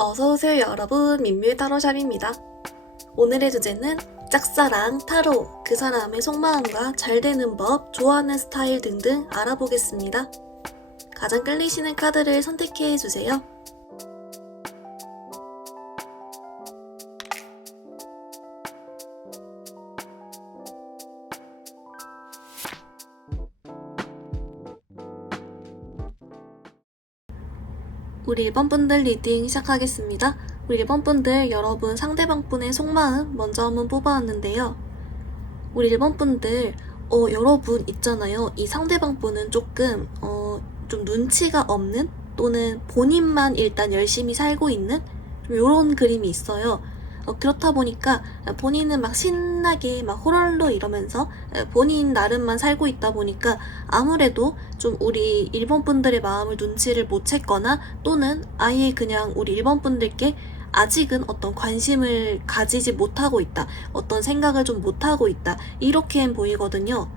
어서오세요 여러분, 민밀타로샵입니다. 오늘의 주제는 짝사랑, 타로, 그 사람의 속마음과 잘 되는 법, 좋아하는 스타일 등등 알아보겠습니다. 가장 끌리시는 카드를 선택해주세요. 우리 1번분들 리딩 시작하겠습니다. 우리 1번분들 여러분 상대방분의 속마음 먼저 한번 뽑아왔는데요. 우리 1번분들 여러분 있잖아요. 이 상대방분은 조금 좀 눈치가 없는 또는 본인만 일단 열심히 살고 있는 좀 요런 그림이 있어요. 그렇다 보니까 본인은 막 신나게 막 호랄로 이러면서 본인 나름만 살고 있다 보니까 아무래도 좀 우리 1번 분들의 마음을 눈치를 못 챘거나 또는 아예 그냥 우리 1번 분들께 아직은 어떤 관심을 가지지 못하고 있다, 어떤 생각을 좀 못하고 있다, 이렇게 보이거든요.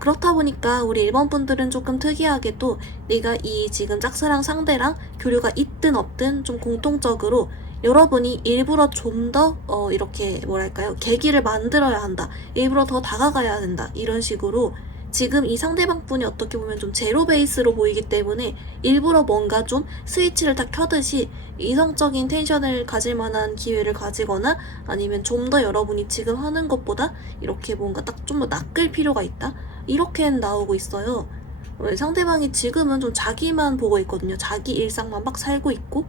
그렇다 보니까 우리 1번 분들은 조금 특이하게도 내가 이 지금 짝사랑 상대랑 교류가 있든 없든 좀 공통적으로 여러분이 일부러 좀 더 이렇게 뭐랄까요, 계기를 만들어야 한다, 일부러 더 다가가야 된다, 이런 식으로 지금 이 상대방 분이 어떻게 보면 좀 제로 베이스로 보이기 때문에 일부러 뭔가 좀 스위치를 딱 켜듯이 이성적인 텐션을 가질 만한 기회를 가지거나 아니면 좀 더 여러분이 지금 하는 것보다 이렇게 뭔가 딱 좀 더 낚을 필요가 있다, 이렇게 나오고 있어요. 상대방이 지금은 좀 자기만 보고 있거든요. 자기 일상만 막 살고 있고.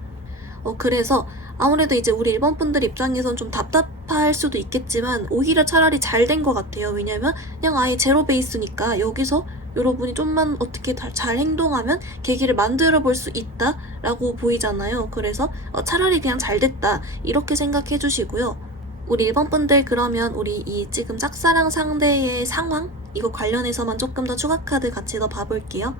그래서 아무래도 이제 우리 1번 분들 입장에선 좀 답답할 수도 있겠지만 오히려 차라리 잘 된 것 같아요. 왜냐면 그냥 아예 제로 베이스니까 여기서 여러분이 좀만 어떻게 잘 행동하면 계기를 만들어 볼 수 있다 라고 보이잖아요. 그래서 차라리 그냥 잘 됐다, 이렇게 생각해 주시고요. 우리 1번 분들, 그러면 우리 이 지금 짝사랑 상대의 상황, 이거 관련해서만 조금 더 추가 카드 같이 더 봐볼게요.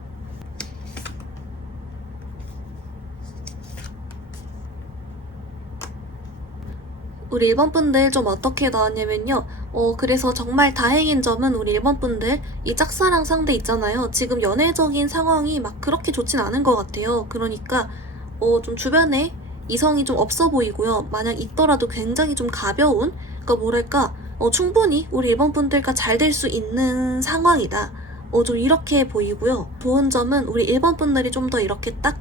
우리 1번 분들 좀 어떻게 나왔냐면요. 그래서 정말 다행인 점은 우리 1번 분들 이 짝사랑 상대 있잖아요. 지금 연애적인 상황이 막 그렇게 좋진 않은 것 같아요. 그러니까 좀 주변에 이성이 좀 없어 보이고요. 만약 있더라도 굉장히 좀 가벼운, 그러니까 뭐랄까, 충분히 우리 1번 분들과 잘 될 수 있는 상황이다, 좀 이렇게 보이고요. 좋은 점은 우리 1번 분들이 좀 더 이렇게 딱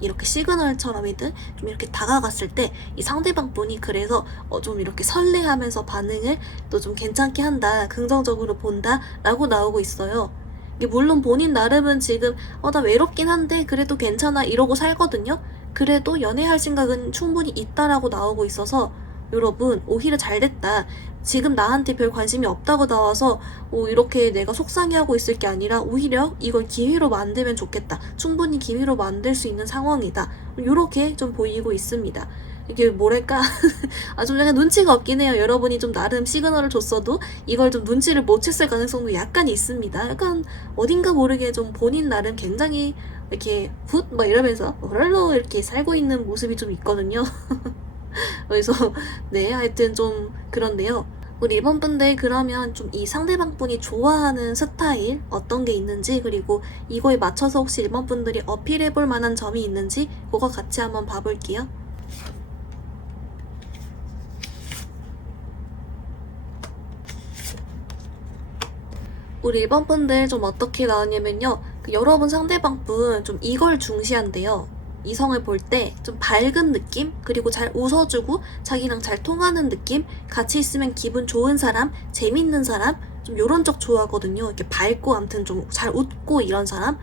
이렇게 시그널처럼이든 좀 이렇게 다가갔을 때 이 상대방 분이 그래서 좀 이렇게 설레하면서 반응을 또 좀 괜찮게 한다, 긍정적으로 본다 라고 나오고 있어요. 이게 물론 본인 나름은 지금 나 외롭긴 한데 그래도 괜찮아 이러고 살거든요. 그래도 연애할 생각은 충분히 있다라고 나오고 있어서 여러분 오히려 잘됐다. 지금 나한테 별 관심이 없다고 나와서 이렇게 내가 속상해하고 있을 게 아니라 오히려 이걸 기회로 만들면 좋겠다, 충분히 기회로 만들 수 있는 상황이다, 이렇게 좀 보이고 있습니다. 이게 뭐랄까 좀 약간 눈치가 없긴 해요. 여러분이 좀 나름 시그널을 줬어도 이걸 좀 눈치를 못 챘을 가능성도 약간 있습니다. 약간 어딘가 모르게 좀 본인 나름 굉장히 이렇게 훗 막 이러면서 헐로 이렇게 살고 있는 모습이 좀 있거든요. 그래서 네, 하여튼 좀 그런데요. 우리 1번 분들, 그러면 좀 이 상대방 분이 좋아하는 스타일 어떤 게 있는지, 그리고 이거에 맞춰서 혹시 1번 분들이 어필해 볼 만한 점이 있는지 그거 같이 한번 봐볼게요. 우리 1번 분들 좀 어떻게 나왔냐면요. 여러분 상대방 분 좀 이걸 중시한대요. 이성을 볼 때 좀 밝은 느낌, 그리고 잘 웃어주고 자기랑 잘 통하는 느낌, 같이 있으면 기분 좋은 사람, 재밌는 사람, 좀 요런 쪽 좋아하거든요. 이렇게 밝고 아무튼 좀 잘 웃고 이런 사람.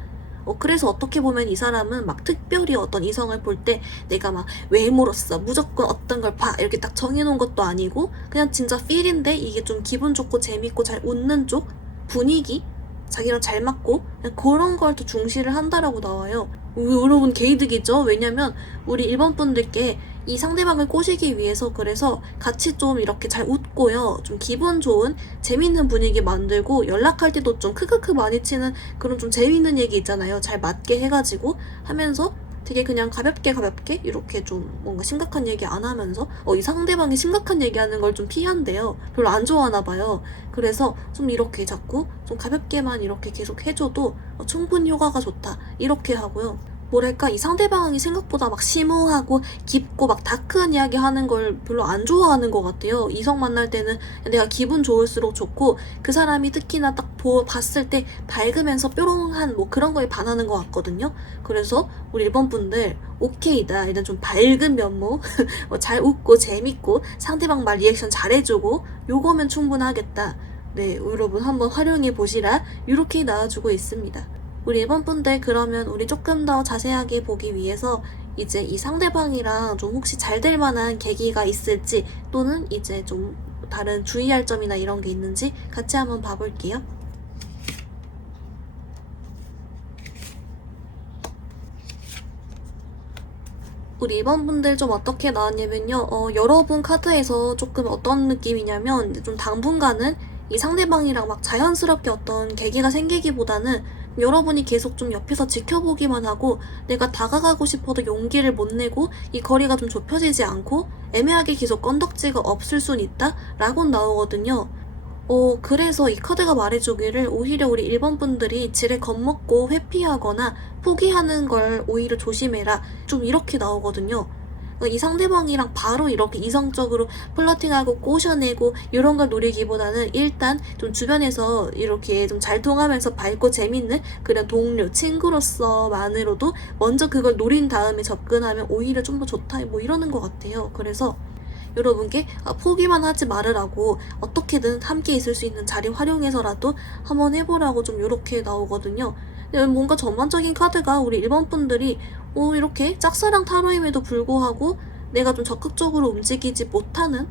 그래서 어떻게 보면 이 사람은 막 특별히 어떤 이성을 볼 때 내가 막 외모로서 무조건 어떤 걸 봐, 이렇게 딱 정해놓은 것도 아니고 그냥 진짜 필인데 이게 좀 기분 좋고 재밌고 잘 웃는 쪽, 분위기, 자기랑 잘 맞고 그런 걸 더 중시를 한다라고 나와요. 여러분 개이득이죠. 왜냐면 우리 1번 분들께 이 상대방을 꼬시기 위해서 그래서 같이 좀 이렇게 잘 웃고요, 좀 기분 좋은 재밌는 분위기 만들고 연락할 때도 좀 크크크 많이 치는 그런 좀 재밌는 얘기 있잖아요. 잘 맞게 해가지고 하면서 되게 그냥 가볍게 이렇게 좀 뭔가 심각한 얘기 안 하면서 이 상대방이 심각한 얘기하는 걸 좀 피한대요. 별로 안 좋아하나 봐요. 그래서 좀 이렇게 자꾸 좀 가볍게만 이렇게 계속 해줘도 충분히 효과가 좋다, 이렇게 하고요. 뭐랄까, 이 상대방이 생각보다 막 심오하고 깊고 막 다크한 이야기 하는 걸 별로 안 좋아하는 것 같아요. 이성 만날 때는 내가 기분 좋을수록 좋고, 그 사람이 특히나 딱 봤을 때 밝으면서 뾰롱한 뭐 그런 거에 반하는 것 같거든요. 그래서 우리 일본 분들, 오케이다. 일단 좀 밝은 면모, 잘 웃고 재밌고 상대방 말 리액션 잘해주고, 요거면 충분하겠다. 네, 여러분 한번 활용해 보시라. 이렇게 나와주고 있습니다. 우리 일본 분들, 그러면 우리 조금 더 자세하게 보기 위해서 이제 이 상대방이랑 좀 혹시 잘 될 만한 계기가 있을지, 또는 이제 좀 다른 주의할 점이나 이런 게 있는지 같이 한번 봐볼게요. 우리 2번 분들 좀 어떻게 나왔냐면요. 여러분 카드에서 조금 어떤 느낌이냐면, 좀 당분간은 이 상대방이랑 막 자연스럽게 어떤 계기가 생기기보다는 여러분이 계속 좀 옆에서 지켜보기만 하고, 내가 다가가고 싶어도 용기를 못 내고 이 거리가 좀 좁혀지지 않고 애매하게 계속 건덕지가 없을 순 있다? 라고 나오거든요. 그래서 이 카드가 말해주기를, 오히려 우리 1번 분들이 지레 겁먹고 회피하거나 포기하는 걸 오히려 조심해라. 좀 이렇게 나오거든요. 이 상대방이랑 바로 이렇게 이성적으로 플러팅하고 꼬셔내고 이런 걸 노리기보다는, 일단 좀 주변에서 이렇게 좀 잘 통하면서 밝고 재밌는 그런 동료, 친구로서만으로도 먼저 그걸 노린 다음에 접근하면 오히려 좀 더 좋다, 뭐 이러는 것 같아요. 그래서 여러분께 포기만 하지 말으라고, 어떻게든 함께 있을 수 있는 자리 활용해서라도 한번 해보라고 좀 이렇게 나오거든요. 뭔가 전반적인 카드가 우리 1번 분들이 이렇게 짝사랑 타로임에도 불구하고 내가 좀 적극적으로 움직이지 못하는,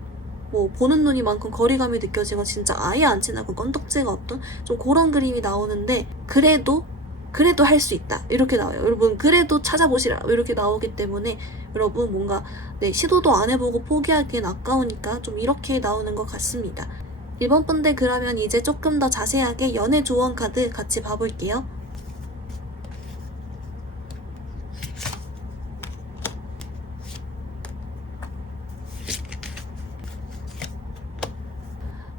보는 눈이 만큼 거리감이 느껴지고 진짜 아예 안 친하고 건덕지가 없던 좀 그런 그림이 나오는데, 그래도 할 수 있다 이렇게 나와요. 여러분, 그래도 찾아보시라 이렇게 나오기 때문에, 여러분 뭔가 시도도 안 해보고 포기하기엔 아까우니까 좀 이렇게 나오는 것 같습니다. 1번 분들, 그러면 이제 조금 더 자세하게 연애 조언 카드 같이 봐볼게요.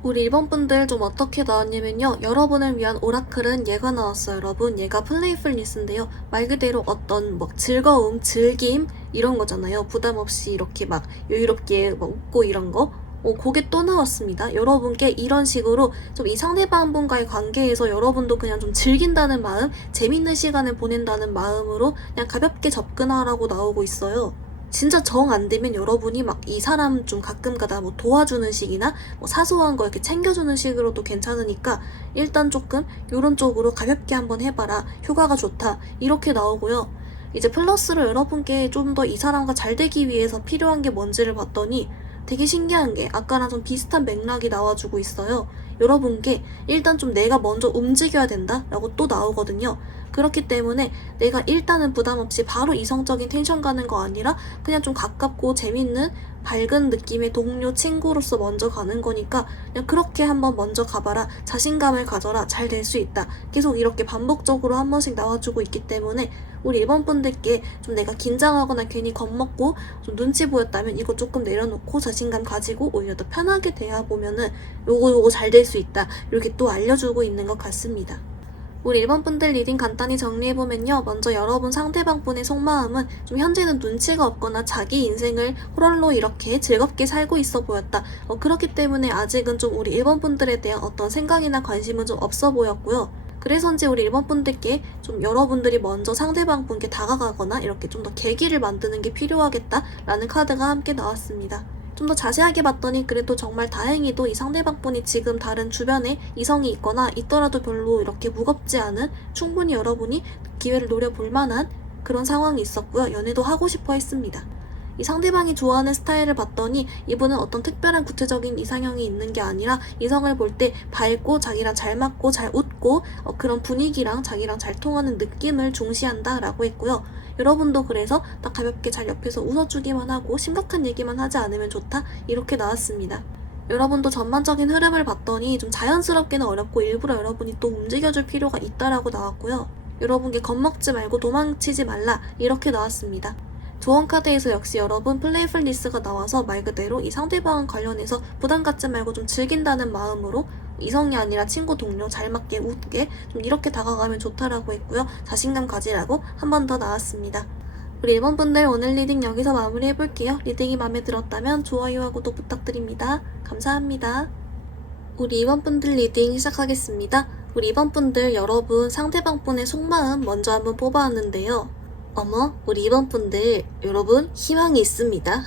우리 1번 분들 좀 어떻게 나왔냐면요. 여러분을 위한 오라클은 얘가 나왔어요. 여러분, 얘가 플레이풀니스인데요. 말 그대로 어떤 막 즐거움, 즐김 이런 거잖아요. 부담 없이 이렇게 막 여유롭게 막 웃고 이런 거. 그게 또 나왔습니다. 여러분께 이런 식으로 좀 이 상대방분과의 관계에서 여러분도 그냥 좀 즐긴다는 마음, 재밌는 시간을 보낸다는 마음으로 그냥 가볍게 접근하라고 나오고 있어요. 진짜 정 안 되면 여러분이 막 이 사람 좀 가끔가다 뭐 도와주는 식이나 뭐 사소한 거 이렇게 챙겨주는 식으로도 괜찮으니까, 일단 조금 요런 쪽으로 가볍게 한번 해봐라. 효과가 좋다. 이렇게 나오고요. 이제 플러스로 여러분께 좀 더 이 사람과 잘 되기 위해서 필요한 게 뭔지를 봤더니, 되게 신기한 게 아까랑 좀 비슷한 맥락이 나와주고 있어요. 여러분께 일단 좀 내가 먼저 움직여야 된다 라고 또 나오거든요. 그렇기 때문에 내가 일단은 부담 없이 바로 이성적인 텐션 가는 거 아니라 그냥 좀 가깝고 재밌는 밝은 느낌의 동료, 친구로서 먼저 가는 거니까, 그냥 그렇게 한번 먼저 가봐라. 자신감을 가져라. 잘 될 수 있다. 계속 이렇게 반복적으로 한 번씩 나와주고 있기 때문에, 우리 1번 분들께 좀 내가 긴장하거나 괜히 겁먹고 좀 눈치 보였다면 이거 조금 내려놓고 자신감 가지고 오히려 더 편하게 대해보면은 요거 잘 될 수 있다. 이렇게 또 알려주고 있는 것 같습니다. 우리 1번 분들 리딩 간단히 정리해보면요. 먼저 여러분 상대방 분의 속마음은 좀 현재는 눈치가 없거나 자기 인생을 호롤로 이렇게 즐겁게 살고 있어 보였다. 그렇기 때문에 아직은 좀 우리 1번 분들에 대한 어떤 생각이나 관심은 좀 없어 보였고요. 그래서인지 우리 1번 분들께 좀 여러분들이 먼저 상대방 분께 다가가거나 이렇게 좀 더 계기를 만드는 게 필요하겠다라는 카드가 함께 나왔습니다. 좀 더 자세하게 봤더니, 그래도 정말 다행히도 이 상대방분이 지금 다른 주변에 이성이 있거나 있더라도 별로 이렇게 무겁지 않은, 충분히 여러분이 기회를 노려볼 만한 그런 상황이 있었고요. 연애도 하고 싶어 했습니다. 이 상대방이 좋아하는 스타일을 봤더니, 이분은 어떤 특별한 구체적인 이상형이 있는 게 아니라 이성을 볼 때 밝고 자기랑 잘 맞고 잘 웃고 그런 분위기랑 자기랑 잘 통하는 느낌을 중시한다 라고 했고요. 여러분도 그래서 딱 가볍게 잘 옆에서 웃어주기만 하고 심각한 얘기만 하지 않으면 좋다, 이렇게 나왔습니다. 여러분도 전반적인 흐름을 봤더니 좀 자연스럽게는 어렵고 일부러 여러분이 또 움직여줄 필요가 있다라고 나왔고요. 여러분께 겁먹지 말고 도망치지 말라, 이렇게 나왔습니다. 조언 카드에서 역시 여러분 플레이풀리스가 나와서 말 그대로 이 상대방 관련해서 부담 갖지 말고 좀 즐긴다는 마음으로 이성이 아니라 친구, 동료 잘 맞게 웃게 좀 이렇게 다가가면 좋다라고 했고요. 자신감 가지라고 한 번 더 나왔습니다. 우리 1번 분들 오늘 리딩 여기서 마무리 해볼게요. 리딩이 마음에 들었다면 좋아요와 구독 부탁드립니다. 감사합니다. 우리 2번 분들 리딩 시작하겠습니다. 우리 2번 분들 여러분 상대방 분의 속마음 먼저 한번 뽑아왔는데요. 어머, 우리 2번 분들 여러분 희망이 있습니다.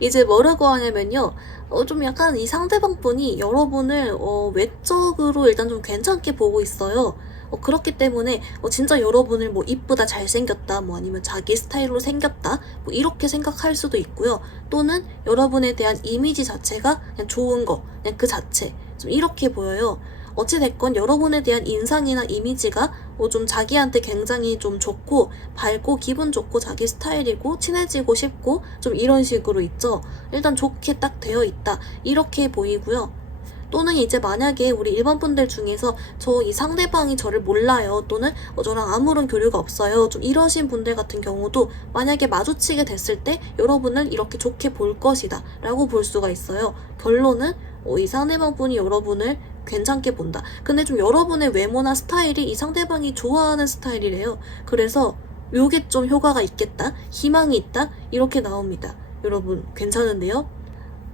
이제 뭐라고 하냐면요. 좀 약간 이 상대방 분이 여러분을 외적으로 일단 좀 괜찮게 보고 있어요. 그렇기 때문에 진짜 여러분을 뭐 이쁘다, 잘생겼다, 뭐 아니면 자기 스타일로 생겼다, 뭐 이렇게 생각할 수도 있고요. 또는 여러분에 대한 이미지 자체가 그냥 좋은 거, 그냥 그 자체, 좀 이렇게 보여요. 어찌됐건 여러분에 대한 인상이나 이미지가 좀 자기한테 굉장히 좀 좋고 밝고 기분 좋고 자기 스타일이고 친해지고 싶고 좀 이런 식으로 있죠. 일단 좋게 딱 되어 있다, 이렇게 보이고요. 또는 이제 만약에 우리 1번 분들 중에서 저 이 상대방이 저를 몰라요, 또는 저랑 아무런 교류가 없어요, 좀 이러신 분들 같은 경우도 만약에 마주치게 됐을 때 여러분을 이렇게 좋게 볼 것이다 라고 볼 수가 있어요. 결론은 이 상대방 분이 여러분을 괜찮게 본다. 근데 좀 여러분의 외모나 스타일이 이 상대방이 좋아하는 스타일이래요. 그래서 요게 좀 효과가 있겠다, 희망이 있다, 이렇게 나옵니다. 여러분 괜찮은데요?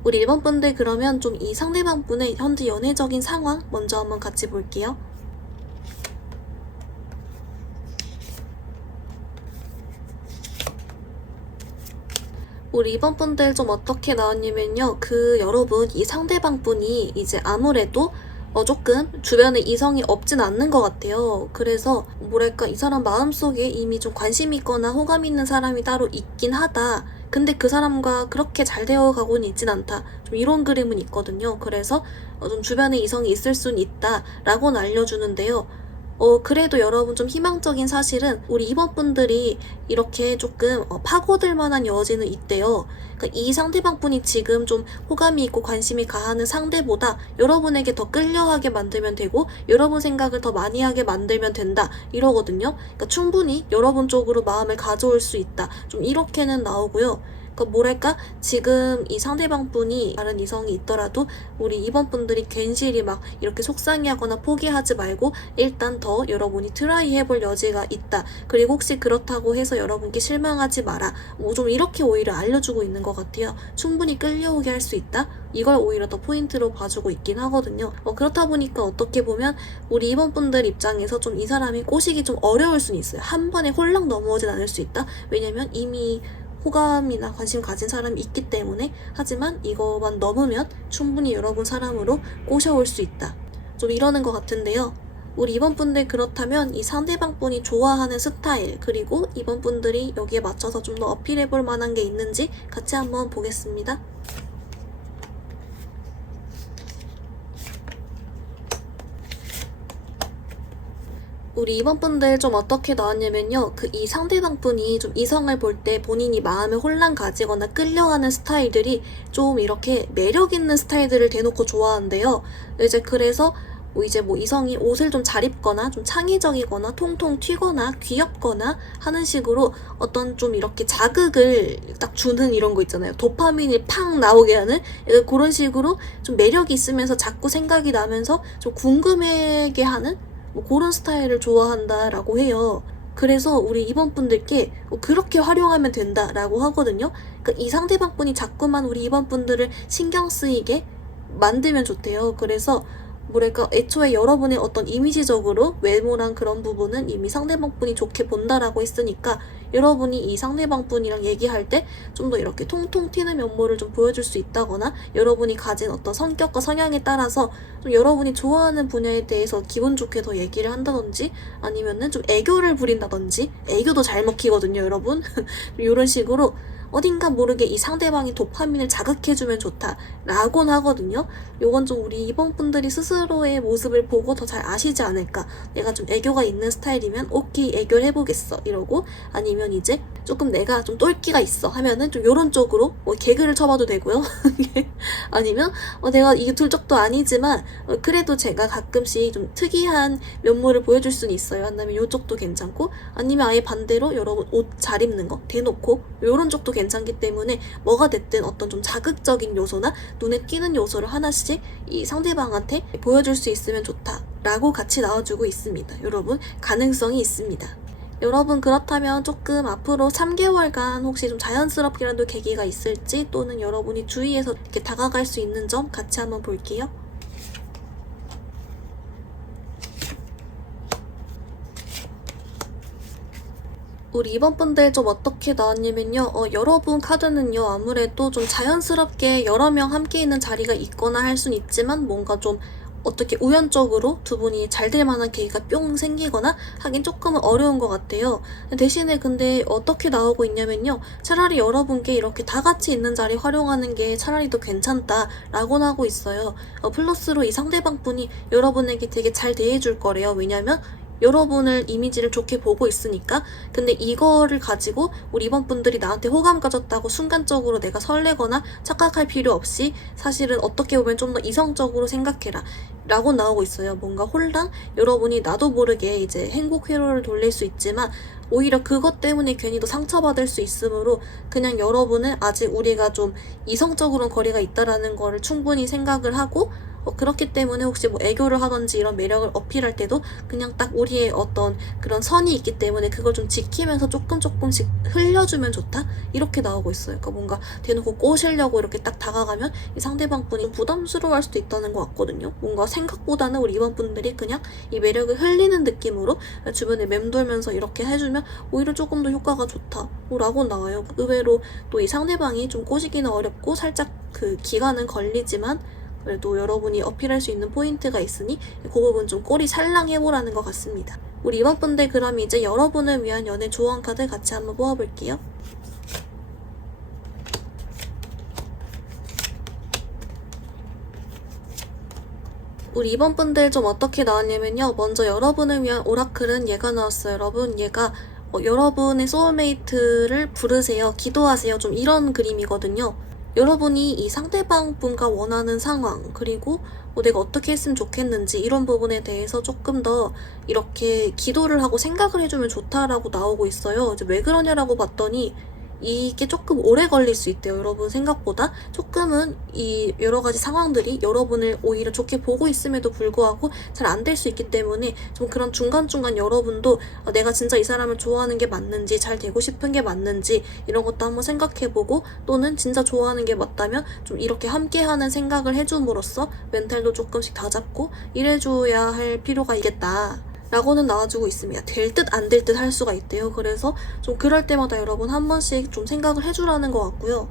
우리 1번 분들 그러면 좀 이 상대방 분의 현재 연애적인 상황 먼저 한번 같이 볼게요. 우리 2번 분들 좀 어떻게 나왔냐면요. 여러분 이 상대방 분이 이제 아무래도 조금 주변에 이성이 없진 않는 것 같아요. 그래서 뭐랄까 이 사람 마음속에 이미 좀 관심 있거나 호감 있는 사람이 따로 있긴 하다. 근데 그 사람과 그렇게 잘 되어가고는 있진 않다. 좀 이런 그림은 있거든요. 그래서 좀 주변에 이성이 있을 수는 있다 라고는 알려주는데요. 그래도 여러분 좀 희망적인 사실은 우리 2번 분들이 이렇게 조금 파고들 만한 여지는 있대요. 그러니까 이 상대방 분이 지금 좀 호감이 있고 관심이 가하는 상대보다 여러분에게 더 끌려하게 만들면 되고 여러분 생각을 더 많이 하게 만들면 된다, 이러거든요. 그러니까 충분히 여러분 쪽으로 마음을 가져올 수 있다, 좀 이렇게는 나오고요. 그러니까 뭐랄까 지금 이 상대방 분이 다른 이성이 있더라도 우리 2번 분들이 괜시리 막 이렇게 속상해하거나 포기하지 말고 일단 더 여러분이 트라이 해볼 여지가 있다. 그리고 혹시 그렇다고 해서 여러분께 실망하지 마라, 뭐 좀 이렇게 오히려 알려주고 있는 것 같아요. 충분히 끌려오게 할 수 있다, 이걸 오히려 더 포인트로 봐주고 있긴 하거든요. 그렇다 보니까 어떻게 보면 우리 2번 분들 입장에서 좀 이 사람이 꼬시기 좀 어려울 수는 있어요. 한 번에 홀랑 넘어오진 않을 수 있다. 왜냐면 이미 호감이나 관심 가진 사람이 있기 때문에. 하지만 이거만 넘으면 충분히 여러분 사람으로 꼬셔올 수 있다, 좀 이러는 것 같은데요. 우리 2번 분들 그렇다면 이 상대방 분이 좋아하는 스타일, 그리고 2번 분들이 여기에 맞춰서 좀 더 어필해 볼 만한 게 있는지 같이 한번 보겠습니다. 우리 2번 분들 좀 어떻게 나왔냐면요. 이 상대방 분이 좀 이성을 볼 때 본인이 마음에 혼란 가지거나 끌려하는 스타일들이 좀 이렇게 매력 있는 스타일들을 대놓고 좋아한대요. 이제 그래서 이제 뭐 이성이 옷을 좀 잘 입거나 좀 창의적이거나 통통 튀거나 귀엽거나 하는 식으로 어떤 좀 이렇게 자극을 딱 주는 이런 거 있잖아요. 도파민이 팍 나오게 하는 그런 식으로 좀 매력이 있으면서 자꾸 생각이 나면서 좀 궁금하게 하는 뭐 그런 스타일을 좋아한다라고 해요. 그래서 우리 2번 분들께 그렇게 활용하면 된다라고 하거든요. 그러니까 이 상대방 분이 자꾸만 우리 2번 분들을 신경 쓰이게 만들면 좋대요. 그래서 뭐랄까 애초에 여러분의 어떤 이미지적으로 외모랑 그런 부분은 이미 상대방 분이 좋게 본다라고 했으니까 여러분이 이 상대방 분이랑 얘기할 때 좀 더 이렇게 통통 튀는 면모를 좀 보여줄 수 있다거나 여러분이 가진 어떤 성격과 성향에 따라서 좀 여러분이 좋아하는 분야에 대해서 기분 좋게 더 얘기를 한다든지 아니면은 좀 애교를 부린다든지, 애교도 잘 먹히거든요 여러분. 이런 식으로 어딘가 모르게 이 상대방이 도파민을 자극해주면 좋다 라곤 하거든요. 요건 좀 우리 2번 분들이 스스로의 모습을 보고 더 잘 아시지 않을까. 내가 좀 애교가 있는 스타일이면 오케이 애교를 해보겠어 이러고, 아니면 이제 조금 내가 좀 똘끼가 있어 하면은 좀 요런 쪽으로 개그를 쳐봐도 되고요. 아니면 내가 이게 둘 쪽도 아니지만 그래도 제가 가끔씩 좀 특이한 면모를 보여줄 수는 있어요 한다면 요쪽도 괜찮고, 아니면 아예 반대로 여러분 옷 잘 입는 거 대놓고 요런 쪽도 괜찮고 괜찮기 때문에 뭐가 됐든 어떤 좀 자극적인 요소나 눈에 띄는 요소를 하나씩 이 상대방한테 보여줄 수 있으면 좋다 라고 같이 나와주고 있습니다. 여러분, 가능성이 있습니다. 여러분, 그렇다면 조금 앞으로 3개월간 혹시 좀 자연스럽게라도 계기가 있을지, 또는 여러분이 주위에서 이렇게 다가갈 수 있는 점 같이 한번 볼게요. 우리 이번 분들 좀 어떻게 나왔냐면요. 여러분 카드는요, 아무래도 좀 자연스럽게 여러 명 함께 있는 자리가 있거나 할 순 있지만, 뭔가 좀 어떻게 우연적으로 두 분이 잘 될 만한 계기가 뿅 생기거나 하긴 조금은 어려운 것 같아요. 대신에 근데 어떻게 나오고 있냐면요, 차라리 여러분께 이렇게 다 같이 있는 자리 활용하는 게 차라리 더 괜찮다라고 하고 있어요. 플러스로 이 상대방 분이 여러분에게 되게 잘 대해줄 거래요. 왜냐면 여러분을 이미지를 좋게 보고 있으니까. 근데 이거를 가지고 우리 이번 분들이 나한테 호감 가졌다고 순간적으로 내가 설레거나 착각할 필요 없이, 사실은 어떻게 보면 좀 더 이성적으로 생각해라 라고 나오고 있어요. 뭔가 홀랑 여러분이 나도 모르게 이제 행복 회로를 돌릴 수 있지만, 오히려 그것 때문에 괜히 더 상처받을 수 있으므로, 그냥 여러분은 아직 우리가 좀 이성적으로는 거리가 있다라는 거를 충분히 생각을 하고, 그렇기 때문에 혹시 뭐 애교를 하던지 이런 매력을 어필할 때도 그냥 딱 우리의 어떤 그런 선이 있기 때문에 그걸 좀 지키면서 조금씩 흘려주면 좋다? 이렇게 나오고 있어요. 그러니까 뭔가 대놓고 꼬시려고 이렇게 딱 다가가면 이 상대방 분이 부담스러워할 수도 있다는 것 같거든요. 뭔가 생각보다는 우리 이번 분들이 그냥 이 매력을 흘리는 느낌으로 주변에 맴돌면서 이렇게 해주면 오히려 조금 더 효과가 좋다 라고 나와요. 의외로 또 이 상대방이 좀 꼬시기는 어렵고 살짝 그 기간은 걸리지만, 그래도 여러분이 어필할 수 있는 포인트가 있으니 그 부분 좀 꼬리 살랑해보라는 것 같습니다. 우리 이번 분들 그럼 이제 여러분을 위한 연애 조언 카드 같이 한번 뽑아볼게요. 우리 이번 분들 좀 어떻게 나왔냐면요. 먼저 여러분을 위한 오라클은 얘가 나왔어요. 여러분, 얘가 여러분의 소울메이트를 부르세요, 기도하세요, 좀 이런 그림이거든요. 여러분이 이 상대방 분과 원하는 상황, 그리고 내가 어떻게 했으면 좋겠는지 이런 부분에 대해서 조금 더 이렇게 기도를 하고 생각을 해주면 좋다라고 나오고 있어요. 이제 왜 그러냐라고 봤더니 이게 조금 오래 걸릴 수 있대요. 여러분 생각보다 조금은 이 여러 가지 상황들이 여러분을 오히려 좋게 보고 있음에도 불구하고 잘 안 될 수 있기 때문에, 좀 그런 중간중간 여러분도 내가 진짜 이 사람을 좋아하는 게 맞는지, 잘 되고 싶은 게 맞는지 이런 것도 한번 생각해보고, 또는 진짜 좋아하는 게 맞다면 좀 이렇게 함께하는 생각을 해줌으로써 멘탈도 조금씩 다잡고 이래줘야 할 필요가 있겠다 라고는 나와주고 있습니다. 될 듯 안 될 듯 할 수가 있대요. 그래서 좀 그럴 때마다 여러분 한 번씩 좀 생각을 해주라는 것 같고요.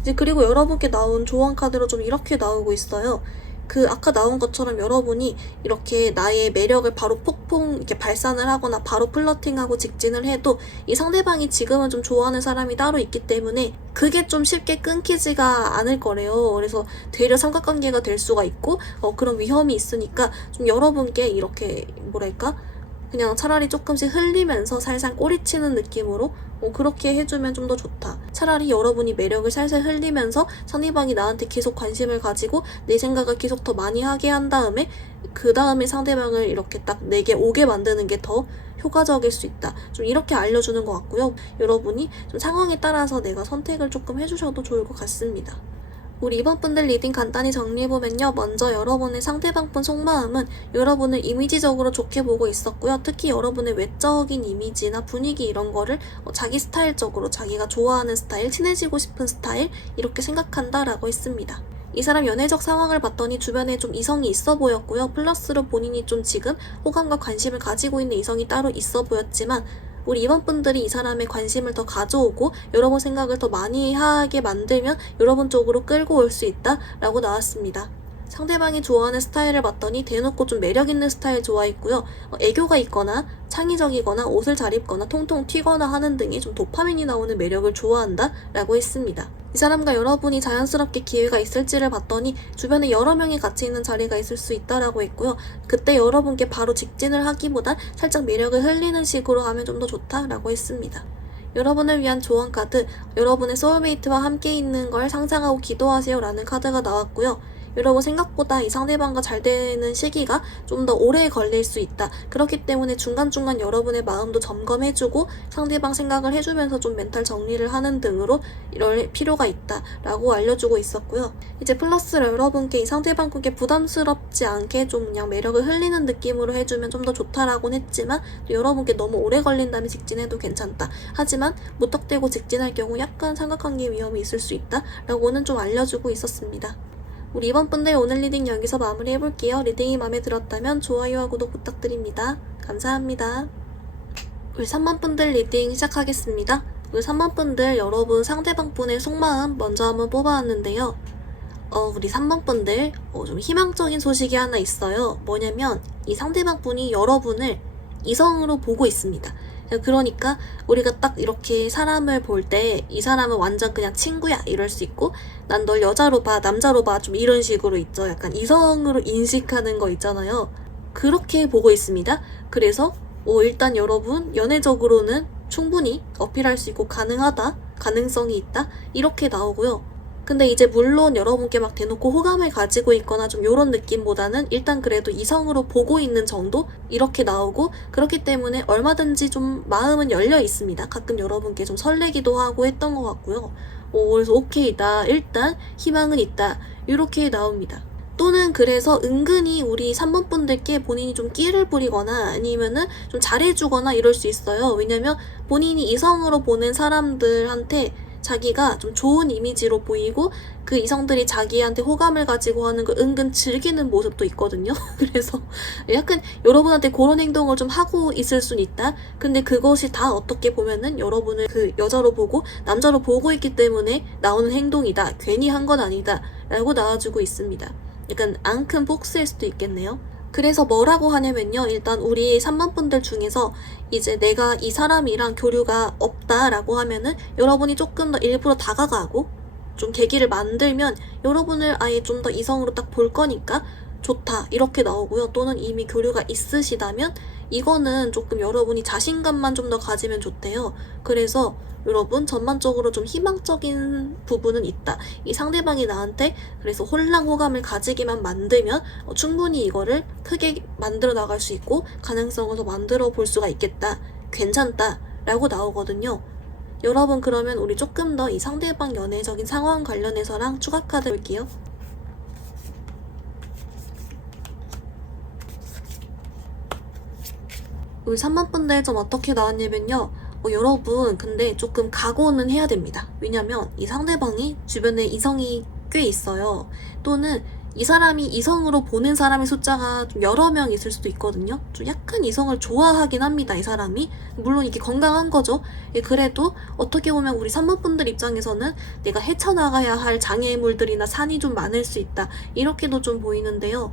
이제 그리고 여러분께 나온 조언 카드로 좀 이렇게 나오고 있어요. 그 아까 나온 것처럼 여러분이 이렇게 나의 매력을 바로 폭풍 이렇게 발산을 하거나 바로 플러팅하고 직진을 해도 이 상대방이 지금은 좀 좋아하는 사람이 따로 있기 때문에 그게 좀 쉽게 끊기지가 않을 거래요. 그래서 되려 삼각관계가 될 수가 있고 그런 위험이 있으니까 좀 여러분께 이렇게 뭐랄까, 그냥 차라리 조금씩 흘리면서 살살 꼬리치는 느낌으로 그렇게 해주면 좀 더 좋다. 차라리 여러분이 매력을 살살 흘리면서 상대방이 나한테 계속 관심을 가지고 내 생각을 계속 더 많이 하게 한 다음에, 그 다음에 상대방을 이렇게 딱 내게 오게 만드는 게 더 효과적일 수 있다. 좀 이렇게 알려주는 것 같고요. 여러분이 좀 상황에 따라서 내가 선택을 조금 해주셔도 좋을 것 같습니다. 우리 이번 분들 리딩 간단히 정리해보면요. 먼저 여러분의 상대방분 속마음은 여러분을 이미지적으로 좋게 보고 있었고요. 특히 여러분의 외적인 이미지나 분위기 이런 거를 자기 스타일적으로, 자기가 좋아하는 스타일, 친해지고 싶은 스타일 이렇게 생각한다라고 했습니다. 이 사람 연애적 상황을 봤더니 주변에 좀 이성이 있어 보였고요. 플러스로 본인이 좀 지금 호감과 관심을 가지고 있는 이성이 따로 있어 보였지만, 우리 이번 분들이 이 사람의 관심을 더 가져오고 여러분 생각을 더 많이 하게 만들면 여러분 쪽으로 끌고 올 수 있다 라고 나왔습니다. 상대방이 좋아하는 스타일을 봤더니 대놓고 좀 매력있는 스타일 좋아했고요. 애교가 있거나 창의적이거나 옷을 잘 입거나 통통 튀거나 하는 등의 좀 도파민이 나오는 매력을 좋아한다 라고 했습니다. 이 사람과 여러분이 자연스럽게 기회가 있을지를 봤더니 주변에 여러 명이 같이 있는 자리가 있을 수 있다라고 했고요. 그때 여러분께 바로 직진을 하기보단 살짝 매력을 흘리는 식으로 하면 좀 더 좋다라고 했습니다. 여러분을 위한 조언 카드, 여러분의 소울메이트와 함께 있는 걸 상상하고 기도하세요 라는 카드가 나왔고요. 여러분 생각보다 이 상대방과 잘 되는 시기가 좀 더 오래 걸릴 수 있다. 그렇기 때문에 중간중간 여러분의 마음도 점검해주고 상대방 생각을 해주면서 좀 멘탈 정리를 하는 등으로 이럴 필요가 있다 라고 알려주고 있었고요. 이제 플러스로 여러분께 이 상대방께 부담스럽지 않게 좀 그냥 매력을 흘리는 느낌으로 해주면 좀 더 좋다라고는 했지만 여러분께 너무 오래 걸린다면 직진해도 괜찮다. 하지만 무턱대고 직진할 경우 약간 삼각관계 위험이 있을 수 있다 라고는 좀 알려주고 있었습니다. 우리 이번 분들 오늘 리딩 여기서 마무리해볼게요. 리딩이 마음에 들었다면 좋아요와 구독 부탁드립니다. 감사합니다. 우리 3번 분들 리딩 시작하겠습니다. 우리 3번 분들 여러분 상대방 분의 속마음 먼저 한번 뽑아왔는데요. 우리 3번 분들 좀 희망적인 소식이 하나 있어요. 뭐냐면 이 상대방 분이 여러분을 이성으로 보고 있습니다. 그러니까 우리가 딱 이렇게 사람을 볼 때 이 사람은 완전 그냥 친구야 이럴 수 있고 난 널 여자로 봐 남자로 봐 좀 이런 식으로 있죠. 약간 이성으로 인식하는 거 있잖아요. 그렇게 보고 있습니다. 그래서 일단 여러분 연애적으로는 충분히 어필할 수 있고 가능하다, 가능성이 있다 이렇게 나오고요. 근데 이제 물론 여러분께 막 대놓고 호감을 가지고 있거나 좀 요런 느낌보다는 일단 그래도 이성으로 보고 있는 정도 이렇게 나오고 그렇기 때문에 얼마든지 좀 마음은 열려 있습니다. 가끔 여러분께 좀 설레기도 하고 했던 것 같고요. 그래서 오케이다. 일단 희망은 있다. 이렇게 나옵니다. 또는 그래서 은근히 우리 3번 분들께 본인이 좀 끼를 부리거나 아니면은 좀 잘해주거나 이럴 수 있어요. 왜냐면 본인이 이성으로 보는 사람들한테 자기가 좀 좋은 이미지로 보이고 그 이성들이 자기한테 호감을 가지고 하는 걸 은근 즐기는 모습도 있거든요. 그래서 약간 여러분한테 그런 행동을 좀 하고 있을 순 있다. 근데 그것이 다 어떻게 보면은 여러분을 그 여자로 보고 남자로 보고 있기 때문에 나오는 행동이다. 괜히 한 건 아니다. 라고 나와주고 있습니다. 약간 앙큼 복수일 수도 있겠네요. 그래서 뭐라고 하냐면요. 일단 우리 3번 분들 중에서 이제 내가 이 사람이랑 교류가 없다라고 하면은 여러분이 조금 더 일부러 다가가고 좀 계기를 만들면 여러분을 아예 좀 더 이성으로 딱 볼 거니까 좋다 이렇게 나오고요. 또는 이미 교류가 있으시다면 이거는 조금 여러분이 자신감만 좀 더 가지면 좋대요. 그래서 여러분 전반적으로 좀 희망적인 부분은 있다. 이 상대방이 나한테 그래서 혼랑 호감을 가지기만 만들면 충분히 이거를 크게 만들어 나갈 수 있고 가능성을 더 만들어 볼 수가 있겠다. 괜찮다 라고 나오거든요. 여러분 그러면 우리 조금 더 이 상대방 연애적인 상황 관련해서랑 추가 카드 볼게요. 우리 3번 분들 좀 어떻게 나왔냐면요. 여러분 근데 조금 각오는 해야 됩니다. 왜냐면 이 상대방이 주변에 이성이 꽤 있어요. 또는 이 사람이 이성으로 보는 사람의 숫자가 좀 여러 명 있을 수도 있거든요. 좀 약간 이성을 좋아하긴 합니다. 이 사람이. 물론 이게 건강한 거죠. 그래도 어떻게 보면 우리 3번 분들 입장에서는 내가 헤쳐나가야 할 장애물들이나 산이 좀 많을 수 있다. 이렇게도 좀 보이는데요.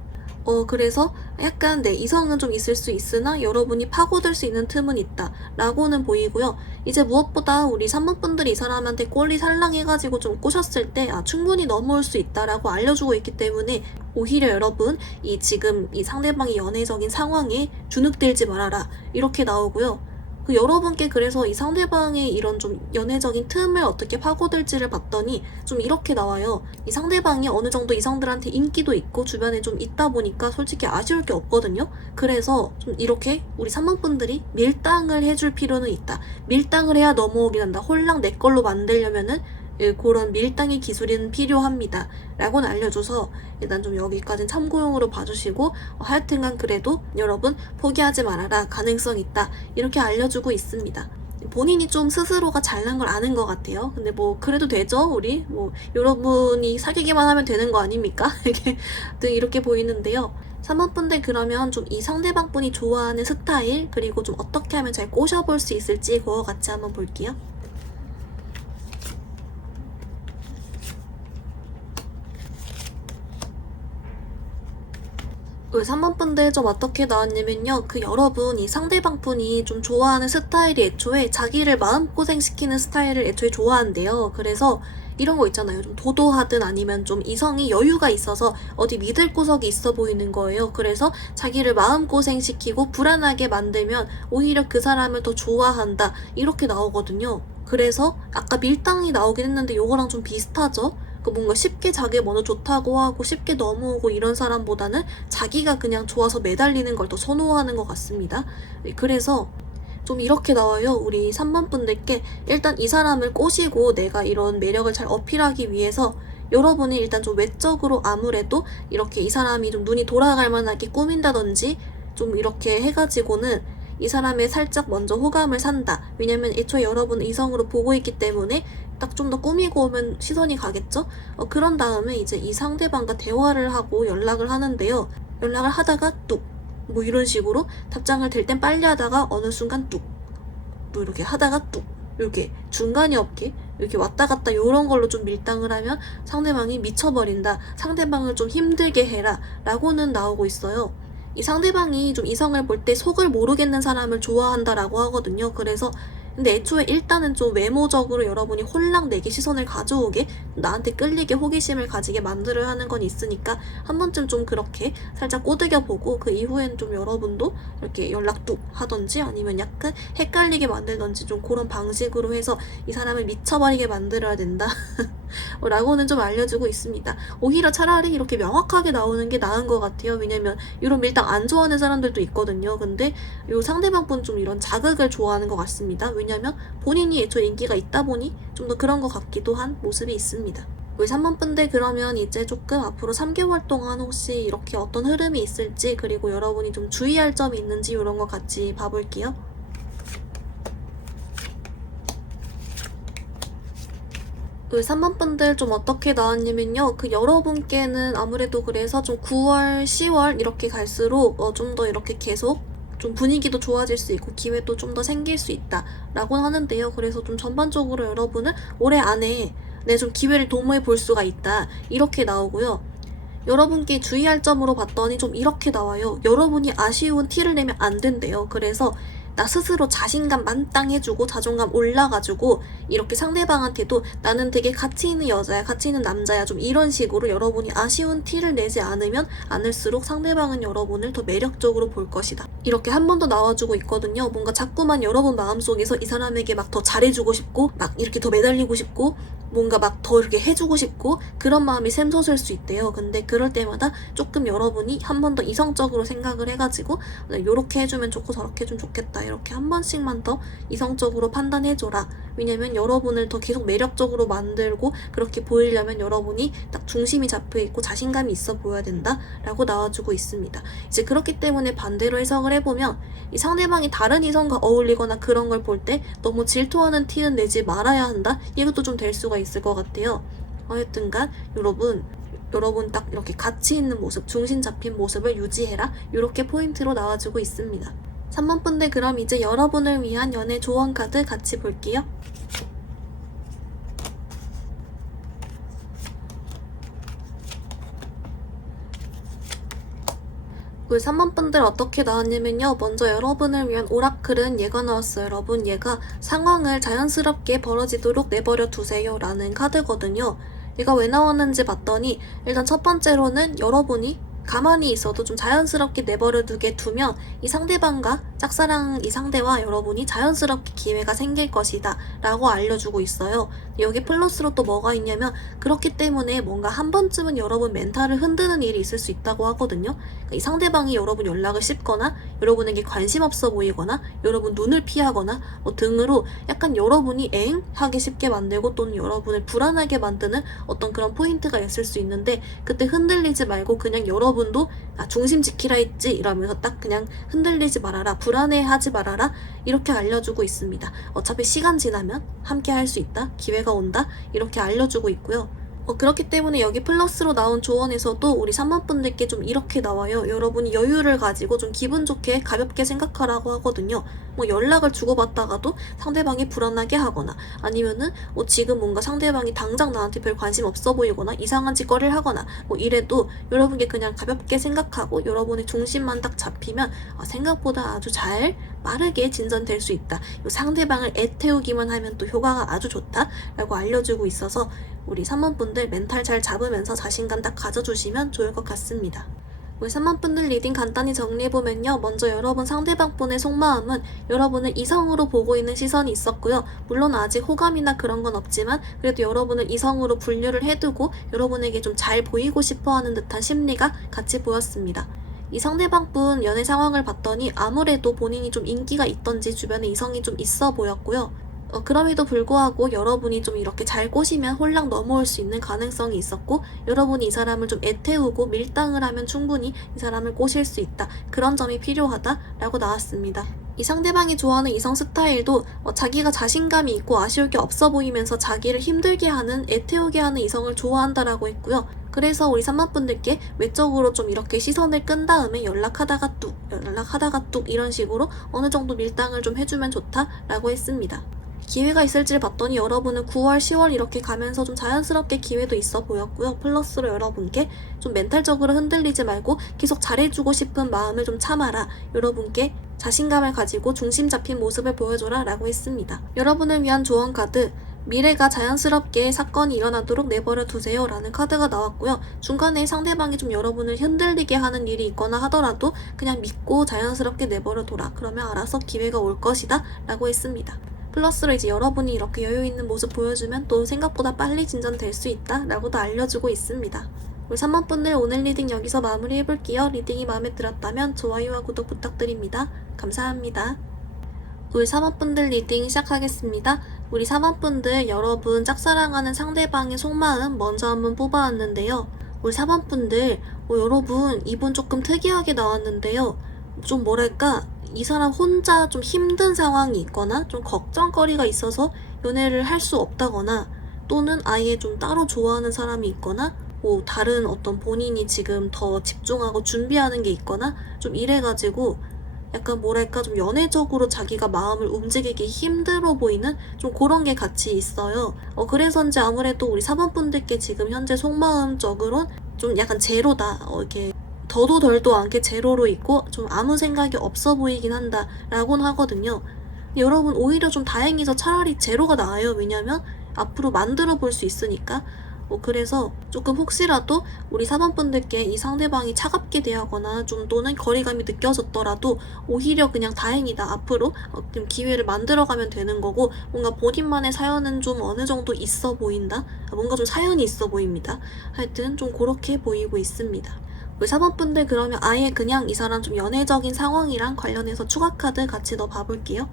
그래서 약간 이성은 좀 있을 수 있으나 여러분이 파고들 수 있는 틈은 있다 라고는 보이고요. 이제 무엇보다 우리 3번 분들이 이 사람한테 꼴리 살랑해가지고 좀 꼬셨을 때 충분히 넘어올 수 있다라고 알려주고 있기 때문에 오히려 여러분 지금 이 상대방의 연애적인 상황에 주눅들지 말아라 이렇게 나오고요. 여러분께 그래서 이 상대방의 이런 좀 연애적인 틈을 어떻게 파고들지를 봤더니 좀 이렇게 나와요. 이 상대방이 어느 정도 이성들한테 인기도 있고 주변에 좀 있다 보니까 솔직히 아쉬울 게 없거든요. 그래서 좀 이렇게 우리 3번 분들이 밀당을 해줄 필요는 있다. 밀당을 해야 넘어오긴 한다. 홀랑 내 걸로 만들려면은 그런 밀당의 기술은 필요합니다. 라고는 알려줘서 일단 좀 여기까지는 참고용으로 봐주시고 하여튼간 그래도 여러분 포기하지 말아라. 가능성 있다. 이렇게 알려주고 있습니다. 본인이 좀 스스로가 잘난 걸 아는 것 같아요. 근데 뭐 그래도 되죠. 우리 여러분이 사귀기만 하면 되는 거 아닙니까? 이렇게 보이는데요. 3번 분들 그러면 좀 이 상대방 분이 좋아하는 스타일 그리고 좀 어떻게 하면 잘 꼬셔볼 수 있을지 그거 같이 한번 볼게요. 우리 3번 분들 좀 어떻게 나왔냐면요. 여러분 이 상대방 분이 좀 좋아하는 스타일이 애초에 자기를 마음고생시키는 스타일을 애초에 좋아한대요. 그래서 이런 거 있잖아요. 좀 도도하든 아니면 좀 이성이 여유가 있어서 어디 믿을 구석이 있어 보이는 거예요. 그래서 자기를 마음고생시키고 불안하게 만들면 오히려 그 사람을 더 좋아한다. 이렇게 나오거든요. 그래서 아까 밀당이 나오긴 했는데 요거랑 좀 비슷하죠? 그 뭔가 쉽게 자기 먼저 좋다고 하고 쉽게 넘어오고 이런 사람보다는 자기가 그냥 좋아서 매달리는 걸 더 선호하는 것 같습니다. 그래서 좀 이렇게 나와요. 우리 3번 분들께 일단 이 사람을 꼬시고 내가 이런 매력을 잘 어필하기 위해서 여러분이 일단 좀 외적으로 아무래도 이렇게 이 사람이 좀 눈이 돌아갈 만하게 꾸민다든지 좀 이렇게 해가지고는 이 사람의 살짝 먼저 호감을 산다. 왜냐면 애초에 여러분은 이성으로 보고 있기 때문에 딱 좀 더 꾸미고 오면 시선이 가겠죠? 그런 다음에 이제 이 상대방과 대화를 하고 연락을 하는데요. 연락을 하다가 뚝! 뭐 이런 식으로 답장을 될 땐 빨리 하다가 어느 순간 뚝! 뭐 이렇게 하다가 뚝! 이렇게 중간이 없게 이렇게 왔다 갔다 요런 걸로 좀 밀당을 하면 상대방이 미쳐버린다. 상대방을 좀 힘들게 해라. 라고는 나오고 있어요. 이 상대방이 좀 이성을 볼 때 속을 모르겠는 사람을 좋아한다라고 하거든요. 그래서 근데 애초에 일단은 좀 외모적으로 여러분이 홀랑내게 시선을 가져오게 나한테 끌리게 호기심을 가지게 만들어야 하는 건 있으니까 한 번쯤 좀 그렇게 살짝 꼬드겨보고 그 이후엔 좀 여러분도 이렇게 연락 뚝 하던지 아니면 약간 헷갈리게 만들던지 좀 그런 방식으로 해서 이 사람을 미쳐버리게 만들어야 된다 라고는 좀 알려주고 있습니다. 오히려 차라리 이렇게 명확하게 나오는 게 나은 것 같아요. 왜냐면 이런 밀당 안 좋아하는 사람들도 있거든요. 근데 요 상대방 분 좀 이런 자극을 좋아하는 것 같습니다. 왜냐면 본인이 애초에 인기가 있다 보니 좀 더 그런 것 같기도 한 모습이 있습니다. 우리 3번 분들 그러면 이제 조금 앞으로 3개월 동안 혹시 이렇게 어떤 흐름이 있을지 그리고 여러분이 좀 주의할 점이 있는지 이런 거 같이 봐볼게요. 그 3번 분들 좀 어떻게 나왔냐면요. 그 여러분께는 아무래도 그래서 좀 9월, 10월 이렇게 갈수록 좀 더 이렇게 계속 좀 분위기도 좋아질 수 있고 기회도 좀 더 생길 수 있다 라고 하는데요. 그래서 좀 전반적으로 여러분은 올해 안에 좀 기회를 도모해 볼 수가 있다 이렇게 나오고요. 여러분께 주의할 점으로 봤더니 좀 이렇게 나와요. 여러분이 아쉬운 티를 내면 안 된대요. 그래서 나 스스로 자신감 만땅해주고 자존감 올라가지고 이렇게 상대방한테도 나는 되게 가치 있는 여자야, 가치 있는 남자야 좀 이런 식으로 여러분이 아쉬운 티를 내지 않으면 않을수록 상대방은 여러분을 더 매력적으로 볼 것이다. 이렇게 한 번 더 나와주고 있거든요. 뭔가 자꾸만 여러분 마음속에서 이 사람에게 막 더 잘해주고 싶고 막 이렇게 더 매달리고 싶고 뭔가 막 더 이렇게 해주고 싶고 그런 마음이 샘솟을 수 있대요. 근데 그럴 때마다 조금 여러분이 한 번 더 이성적으로 생각을 해가지고 요렇게 해주면 좋고 저렇게 해주면 좋겠다 이렇게 한 번씩만 더 이성적으로 판단해줘라. 왜냐면 여러분을 더 계속 매력적으로 만들고 그렇게 보이려면 여러분이 딱 중심이 잡혀있고 자신감이 있어 보여야 된다 라고 나와주고 있습니다. 이제 그렇기 때문에 반대로 해석을 해보면 이 상대방이 다른 이성과 어울리거나 그런 걸 볼 때 너무 질투하는 티는 내지 말아야 한다. 이것도 좀 될 수가 있을 것 같아요. 하여튼간 여러분 딱 이렇게 가치 있는 모습, 중심 잡힌 모습을 유지해라. 이렇게 포인트로 나와주고 있습니다. 3번 분들 그럼 이제 여러분을 위한 연애 조언 카드 같이 볼게요. 우리 3번 분들 어떻게 나왔냐면요. 먼저 여러분을 위한 오라클은 얘가 나왔어요. 여러분 얘가 상황을 자연스럽게 벌어지도록 내버려 두세요 라는 카드거든요. 얘가 왜 나왔는지 봤더니 일단 첫 번째로는 여러분이 가만히 있어도 좀 자연스럽게 내버려 두면 이 상대방과 짝사랑 이 상대와 여러분이 자연스럽게 기회가 생길 것이다 라고 알려주고 있어요. 여기 플러스로 또 뭐가 있냐면 그렇기 때문에 뭔가 한 번쯤은 여러분 멘탈을 흔드는 일이 있을 수 있다고 하거든요. 그러니까 이 상대방이 여러분 연락을 씹거나 여러분에게 관심 없어 보이거나 여러분 눈을 피하거나 뭐 등으로 약간 여러분이 하기 쉽게 만들고 또는 여러분을 불안하게 만드는 어떤 그런 포인트가 있을 수 있는데 그때 흔들리지 말고 그냥 여러분도 중심 지키라 했지 이러면서 딱 그냥 흔들리지 말아라, 불안해하지 말아라 이렇게 알려주고 있습니다. 어차피 시간 지나면 함께 할 수 있다, 기회가 온다 이렇게 알려주고 있고요. 그렇기 때문에 여기 플러스로 나온 조언에서도 우리 3번 분들께 좀 이렇게 나와요. 여러분이 여유를 가지고 좀 기분 좋게 가볍게 생각하라고 하거든요. 뭐 연락을 주고받다가도 상대방이 불안하게 하거나 아니면은 뭐 지금 뭔가 상대방이 당장 나한테 별 관심 없어 보이거나 이상한 짓거리를 하거나 뭐 이래도 여러분께 그냥 가볍게 생각하고 여러분의 중심만 딱 잡히면 생각보다 아주 잘 빠르게 진전될 수 있다. 상대방을 애태우기만 하면 또 효과가 아주 좋다 라고 알려주고 있어서 우리 3번 분들 멘탈 잘 잡으면서 자신감 딱 가져주시면 좋을 것 같습니다. 우리 3번 분들 리딩 간단히 정리해보면요. 먼저 여러분 상대방 분의 속마음은 여러분을 이성으로 보고 있는 시선이 있었고요. 물론 아직 호감이나 그런 건 없지만 그래도 여러분을 이성으로 분류를 해두고 여러분에게 좀 잘 보이고 싶어하는 듯한 심리가 같이 보였습니다. 이 상대방 분 연애 상황을 봤더니 아무래도 본인이 좀 인기가 있던지 주변에 이성이 좀 있어 보였고요. 그럼에도 불구하고 여러분이 좀 이렇게 잘 꼬시면 홀랑 넘어올 수 있는 가능성이 있었고 여러분이 이 사람을 좀 애태우고 밀당을 하면 충분히 이 사람을 꼬실 수 있다. 그런 점이 필요하다라고 나왔습니다. 이 상대방이 좋아하는 이성 스타일도 자기가 자신감이 있고 아쉬울 게 없어 보이면서 자기를 힘들게 하는, 애태우게 하는 이성을 좋아한다라고 했고요. 그래서 우리 3번 분들께 외적으로 좀 이렇게 시선을 끈 다음에 연락하다가 뚝 이런 식으로 어느 정도 밀당을 좀 해주면 좋다라고 했습니다. 기회가 있을지를 봤더니 여러분은 9월, 10월 이렇게 가면서 좀 자연스럽게 기회도 있어 보였고요. 플러스로 여러분께 좀 멘탈적으로 흔들리지 말고 계속 잘해주고 싶은 마음을 좀 참아라. 여러분께 자신감을 가지고 중심 잡힌 모습을 보여줘라 라고 했습니다. 여러분을 위한 조언 카드, 미래가 자연스럽게 사건이 일어나도록 내버려 두세요 라는 카드가 나왔고요. 중간에 상대방이 좀 여러분을 흔들리게 하는 일이 있거나 하더라도 그냥 믿고 자연스럽게 내버려 둬라. 그러면 알아서 기회가 올 것이다 라고 했습니다. 플러스로 이제 여러분이 이렇게 여유있는 모습 보여주면 또 생각보다 빨리 진전될 수 있다 라고도 알려주고 있습니다. 우리 3번 분들 오늘 리딩 여기서 마무리해볼게요. 리딩이 마음에 들었다면 좋아요와 구독 부탁드립니다. 감사합니다. 우리 3번 분들 리딩 시작하겠습니다. 우리 3번 분들 여러분 짝사랑하는 상대방의 속마음 먼저 한번 뽑아왔는데요. 우리 4번 분들 여러분 이분 조금 특이하게 나왔는데요. 좀 뭐랄까 이 사람 혼자 좀 힘든 상황이 있거나 좀 걱정거리가 있어서 연애를 할 수 없다거나 또는 아예 좀 따로 좋아하는 사람이 있거나 뭐 다른 어떤 본인이 지금 더 집중하고 준비하는 게 있거나 좀 이래가지고 약간 뭐랄까 좀 연애적으로 자기가 마음을 움직이기 힘들어 보이는 좀 그런 게 같이 있어요. 그래서인지 아무래도 우리 4번 분들께 지금 현재 속마음적으로 좀 약간 제로다. 이렇게 더도 덜도 않게 제로로 있고 좀 아무 생각이 없어 보이긴 한다 라고는 하거든요. 여러분 오히려 좀 다행해서 차라리 제로가 나아요. 왜냐면 앞으로 만들어 볼 수 있으니까. 그래서 조금 혹시라도 우리 4번 분들께 이 상대방이 차갑게 대하거나 좀 또는 거리감이 느껴졌더라도 오히려 그냥 다행이다. 앞으로 좀 기회를 만들어가면 되는 거고 뭔가 본인만의 사연은 좀 어느 정도 있어 보인다. 뭔가 좀 사연이 있어 보입니다. 하여튼 좀 그렇게 보이고 있습니다. 우리 4번 분들 그러면 아예 그냥 이 사람 좀 연애적인 상황이랑 관련해서 추가 카드 같이 넣어 봐볼게요.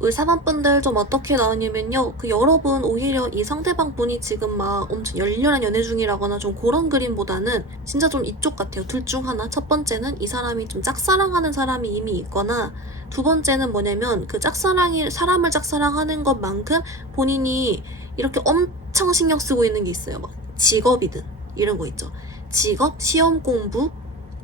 우리 4번 분들 좀 어떻게 나오냐면요. 여러분 오히려 이 상대방 분이 지금 막 엄청 열렬한 연애 중이라거나 좀 그런 그림보다는 진짜 좀 이쪽 같아요. 둘 중 하나. 첫 번째는 이 사람이 좀 짝사랑하는 사람이 이미 있거나 두 번째는 뭐냐면 사람을 짝사랑하는 것만큼 본인이 이렇게 엄청 신경 쓰고 있는 게 있어요. 막 직업이든 이런 거 있죠. 직업, 시험 공부,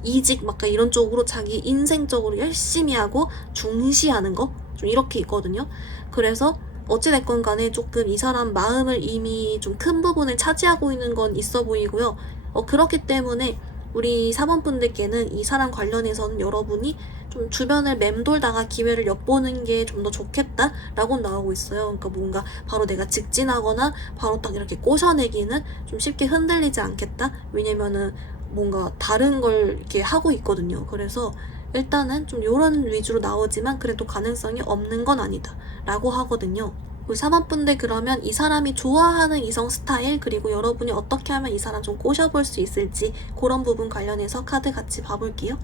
이직 막 이런 쪽으로 자기 인생적으로 열심히 하고 중시하는 거 좀 이렇게 있거든요. 그래서 어찌됐건 간에 조금 이 사람 마음을 이미 좀 큰 부분을 차지하고 있는 건 있어 보이고요. 그렇기 때문에 우리 4번 분들께는 이 사람 관련해서는 여러분이 좀 주변을 맴돌다가 기회를 엿보는 게 좀 더 좋겠다라고 나오고 있어요. 그러니까 뭔가 바로 내가 직진하거나 바로 딱 이렇게 꼬셔내기는 좀 쉽게 흔들리지 않겠다. 왜냐면은 뭔가 다른 걸 이렇게 하고 있거든요. 그래서 일단은 좀 요런 위주로 나오지만 그래도 가능성이 없는 건 아니다 라고 하거든요. 우리 4번 분들 그러면 이 사람이 좋아하는 이성 스타일 그리고 여러분이 어떻게 하면 이 사람 좀 꼬셔볼 수 있을지 그런 부분 관련해서 카드 같이 봐볼게요.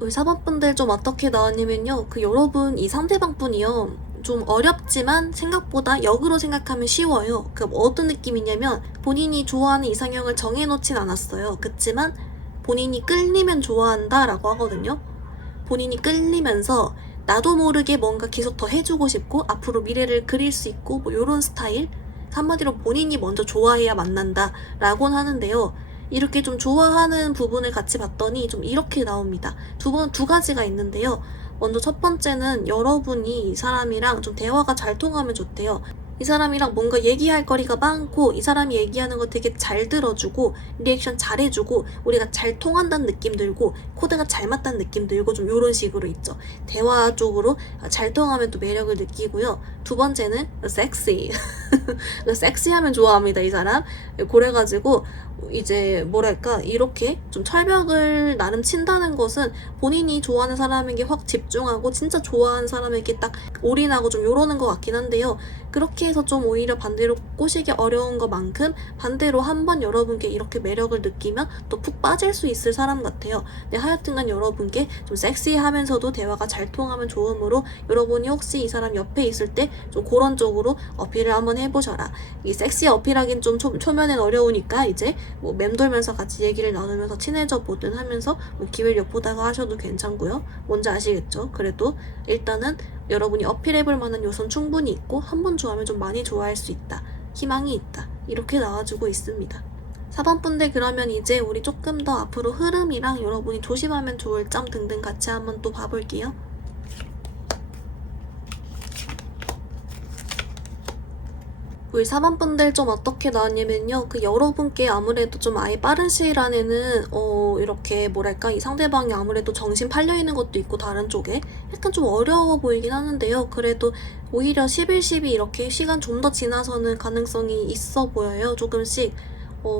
우리 4번 분들 좀 어떻게 나왔냐면요. 여러분 이 상대방 분이요. 좀 어렵지만 생각보다 역으로 생각하면 쉬워요. 어떤 느낌이냐면 본인이 좋아하는 이상형을 정해놓진 않았어요. 그치만 본인이 끌리면 좋아한다 라고 하거든요. 본인이 끌리면서 나도 모르게 뭔가 계속 더 해주고 싶고 앞으로 미래를 그릴 수 있고 뭐 이런 스타일. 한마디로 본인이 먼저 좋아해야 만난다 라고는 하는데요. 이렇게 좀 좋아하는 부분을 같이 봤더니 좀 이렇게 나옵니다. 두 가지가 있는데요. 먼저 첫 번째는 여러분이 이 사람이랑 좀 대화가 잘 통하면 좋대요. 이 사람이랑 뭔가 얘기할 거리가 많고 이 사람이 얘기하는 거 되게 잘 들어주고 리액션 잘해주고 우리가 잘 통한다는 느낌 들고 코드가 잘 맞다는 느낌 들고 좀 이런 식으로 있죠. 대화 쪽으로 잘 통하면 또 매력을 느끼고요. 두 번째는 섹시. 섹시하면 좋아합니다, 이 사람. 그래가지고 이제 뭐랄까 이렇게 좀 철벽을 나름 친다는 것은 본인이 좋아하는 사람에게 확 집중하고 진짜 좋아하는 사람에게 딱 올인하고 좀 요러는 것 같긴 한데요. 그렇게 해서 좀 오히려 반대로 꼬시기 어려운 것만큼 반대로 한번 여러분께 이렇게 매력을 느끼면 또 푹 빠질 수 있을 사람 같아요. 네, 하여튼간 여러분께 좀 섹시하면서도 대화가 잘 통하면 좋으므로 여러분이 혹시 이 사람 옆에 있을 때 좀 그런 쪽으로 어필을 한번 해보셔라. 이 섹시 어필하긴 좀 초면엔 어려우니까 이제 뭐 맴돌면서 같이 얘기를 나누면서 친해져 보든 하면서 뭐 기회를 엿보다가 하셔도 괜찮고요. 뭔지 아시겠죠? 그래도 일단은 여러분이 어필해볼 만한 요소는 충분히 있고 한 번 좋아하면 좀 많이 좋아할 수 있다. 희망이 있다. 이렇게 나와주고 있습니다. 4번 분들 그러면 이제 우리 조금 더 앞으로 흐름이랑 여러분이 조심하면 좋을 점 등등 같이 한번 또 봐볼게요. 우리 4번 분들 좀 어떻게 나왔냐면요. 그 여러분께 아무래도 좀 아예 빠른 시일 안에는 이렇게 뭐랄까 이 상대방이 아무래도 정신 팔려 있는 것도 있고 다른 쪽에 약간 좀 어려워 보이긴 하는데요. 그래도 오히려 11, 12 이렇게 시간 좀 더 지나서는 가능성이 있어 보여요. 조금씩.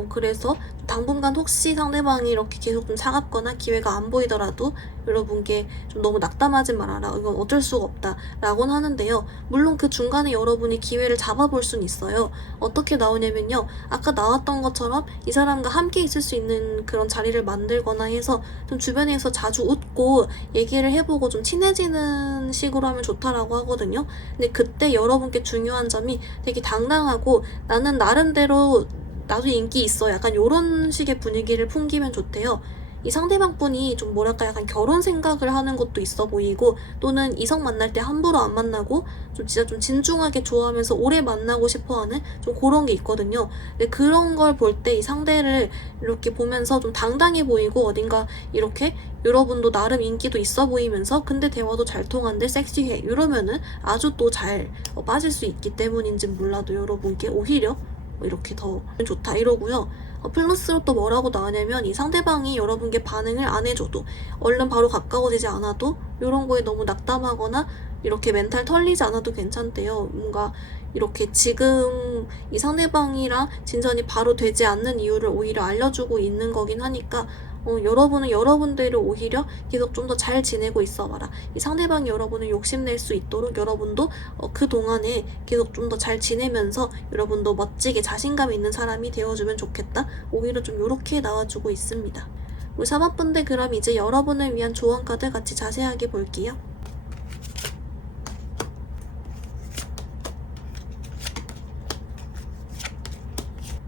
그래서 당분간 혹시 상대방이 이렇게 계속 좀 차갑거나 기회가 안 보이더라도 여러분께 좀 너무 낙담하지 말아라. 이건 어쩔 수가 없다. 라고는 하는데요. 물론 그 중간에 여러분이 기회를 잡아볼 수는 있어요. 어떻게 나오냐면요. 아까 나왔던 것처럼 이 사람과 함께 있을 수 있는 그런 자리를 만들거나 해서 좀 주변에서 자주 웃고 얘기를 해보고 좀 친해지는 식으로 하면 좋다라고 하거든요. 근데 그때 여러분께 중요한 점이 되게 당당하고 나는 나름대로 나도 인기 있어. 약간 요런 식의 분위기를 풍기면 좋대요. 이 상대방 분이 좀 뭐랄까 약간 결혼 생각을 하는 것도 있어 보이고 또는 이성 만날 때 함부로 안 만나고 좀 진짜 좀 진중하게 좋아하면서 오래 만나고 싶어 하는 좀 그런 게 있거든요. 근데 그런 걸 볼 때 이 상대를 이렇게 보면서 좀 당당해 보이고 어딘가 이렇게 여러분도 나름 인기도 있어 보이면서 근데 대화도 잘 통한데 섹시해 이러면은 아주 또 잘 빠질 수 있기 때문인진 몰라도 여러분께 오히려 이렇게 더 좋다 이러고요. 플러스로 또 뭐라고 나오냐면 이 상대방이 여러분께 반응을 안 해줘도 얼른 바로 가까워지지 않아도 이런 거에 너무 낙담하거나 이렇게 멘탈 털리지 않아도 괜찮대요. 뭔가 이렇게 지금 이 상대방이랑 진전이 바로 되지 않는 이유를 오히려 알려주고 있는 거긴 하니까 여러분은 여러분대로 오히려 계속 좀 더 잘 지내고 있어 봐라. 이 상대방이 여러분을 욕심낼 수 있도록 여러분도 그동안에 계속 좀 더 잘 지내면서 여러분도 멋지게 자신감 있는 사람이 되어주면 좋겠다. 오히려 좀 이렇게 나와주고 있습니다. 우리 4번 분들 그럼 이제 여러분을 위한 조언 카드 같이 자세하게 볼게요.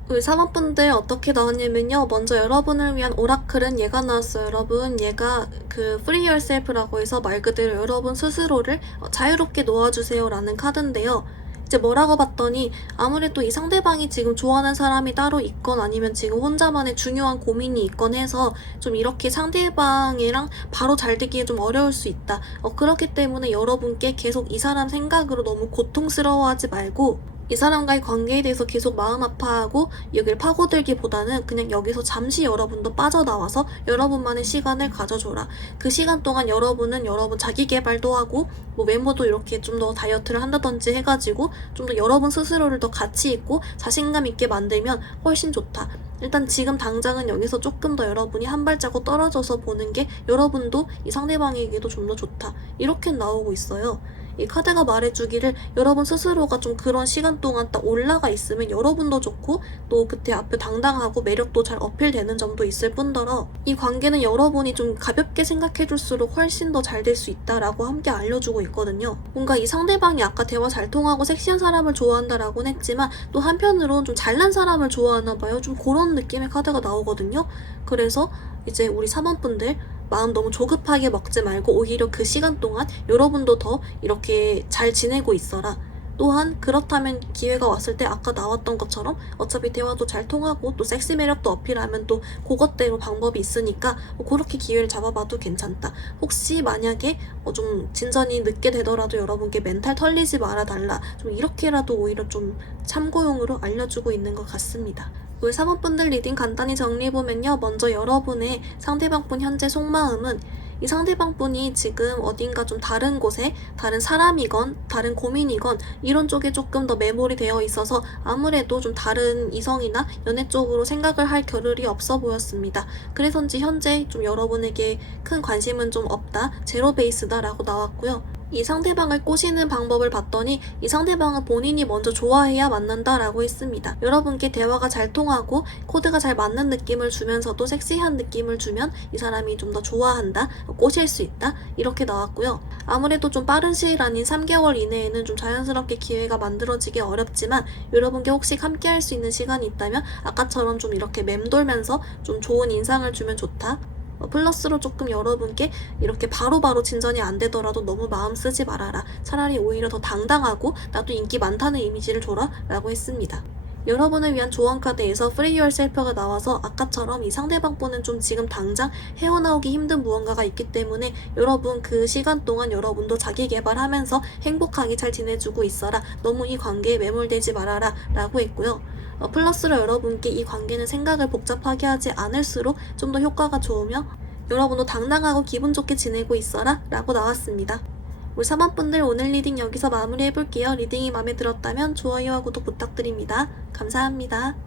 우리 4번 분들 어떻게 나왔냐면요. 먼저 여러분을 위한 오라클은 얘가 나왔어요. 여러분 얘가 그 Free Yourself라고 해서 말 그대로 여러분 스스로를 자유롭게 놓아주세요 라는 카드인데요. 이제 뭐라고 봤더니 아무래도 이 상대방이 지금 좋아하는 사람이 따로 있건 아니면 지금 혼자만의 중요한 고민이 있건 해서 좀 이렇게 상대방이랑 바로 잘 되기에 좀 어려울 수 있다. 그렇기 때문에 여러분께 계속 이 사람 생각으로 너무 고통스러워하지 말고 이 사람과의 관계에 대해서 계속 마음 아파하고 여길 파고들기보다는 그냥 여기서 잠시 여러분도 빠져나와서 여러분만의 시간을 가져줘라. 그 시간 동안 여러분은 여러분 자기 개발도 하고 뭐 외모도 이렇게 좀 더 다이어트를 한다든지 해가지고 좀 더 여러분 스스로를 더 가치 있고 자신감 있게 만들면 훨씬 좋다. 일단 지금 당장은 여기서 조금 더 여러분이 한 발자국 떨어져서 보는 게 여러분도 이 상대방에게도 좀 더 좋다. 이렇게 나오고 있어요. 이 카드가 말해주기를 여러분 스스로가 좀 그런 시간 동안 딱 올라가 있으면 여러분도 좋고 또 그때 앞에 당당하고 매력도 잘 어필되는 점도 있을 뿐더러 이 관계는 여러분이 좀 가볍게 생각해줄수록 훨씬 더 잘 될 수 있다라고 함께 알려주고 있거든요. 뭔가 이 상대방이 아까 대화 잘 통하고 섹시한 사람을 좋아한다라고는 했지만 또 한편으로는 좀 잘난 사람을 좋아하나 봐요. 좀 그런 느낌의 카드가 나오거든요. 그래서 이제 우리 3번 분들 마음 너무 조급하게 먹지 말고 오히려 그 시간 동안 여러분도 더 이렇게 잘 지내고 있어라. 또한 그렇다면 기회가 왔을 때 아까 나왔던 것처럼 어차피 대화도 잘 통하고 또 섹시 매력도 어필하면 또 그것대로 방법이 있으니까 그렇게 기회를 잡아봐도 괜찮다. 혹시 만약에 좀 진전이 늦게 되더라도 여러분께 멘탈 털리지 말아달라. 좀 이렇게라도 오히려 좀 참고용으로 알려주고 있는 것 같습니다. 우리 사모분들 리딩 간단히 정리해보면요. 먼저 여러분의 상대방분 현재 속마음은 이 상대방분이 지금 어딘가 좀 다른 곳에 다른 사람이건 다른 고민이건 이런 쪽에 조금 더 매몰이 되어 있어서 아무래도 좀 다른 이성이나 연애 쪽으로 생각을 할 겨를이 없어 보였습니다. 그래서인지 현재 좀 여러분에게 큰 관심은 좀 없다, 제로 베이스다 라고 나왔고요. 이 상대방을 꼬시는 방법을 봤더니 이 상대방은 본인이 먼저 좋아해야 만난다 라고 했습니다. 여러분께 대화가 잘 통하고 코드가 잘 맞는 느낌을 주면서도 섹시한 느낌을 주면 이 사람이 좀 더 좋아한다, 꼬실 수 있다 이렇게 나왔고요. 아무래도 좀 빠른 시일 아닌 3개월 이내에는 좀 자연스럽게 기회가 만들어지기 어렵지만 여러분께 혹시 함께 할 수 있는 시간이 있다면 아까처럼 좀 이렇게 맴돌면서 좀 좋은 인상을 주면 좋다. 플러스로 조금 여러분께 이렇게 바로바로 진전이 안 되더라도 너무 마음 쓰지 말아라. 차라리 오히려 더 당당하고 나도 인기 많다는 이미지를 줘라 라고 했습니다. 여러분을 위한 조언 카드에서 Free Yourself가 나와서 아까처럼 이 상대방분은 좀 지금 당장 헤어나오기 힘든 무언가가 있기 때문에 여러분 그 시간 동안 여러분도 자기 개발하면서 행복하게 잘 지내주고 있어라. 너무 이 관계에 매몰되지 말아라 라고 했고요. 플러스로 여러분께 이 관계는 생각을 복잡하게 하지 않을수록 좀 더 효과가 좋으며 여러분도 당당하고 기분 좋게 지내고 있어라 라고 나왔습니다. 우리 3번분들 오늘 리딩 여기서 마무리해볼게요. 리딩이 마음에 들었다면 좋아요와 구독 부탁드립니다. 감사합니다.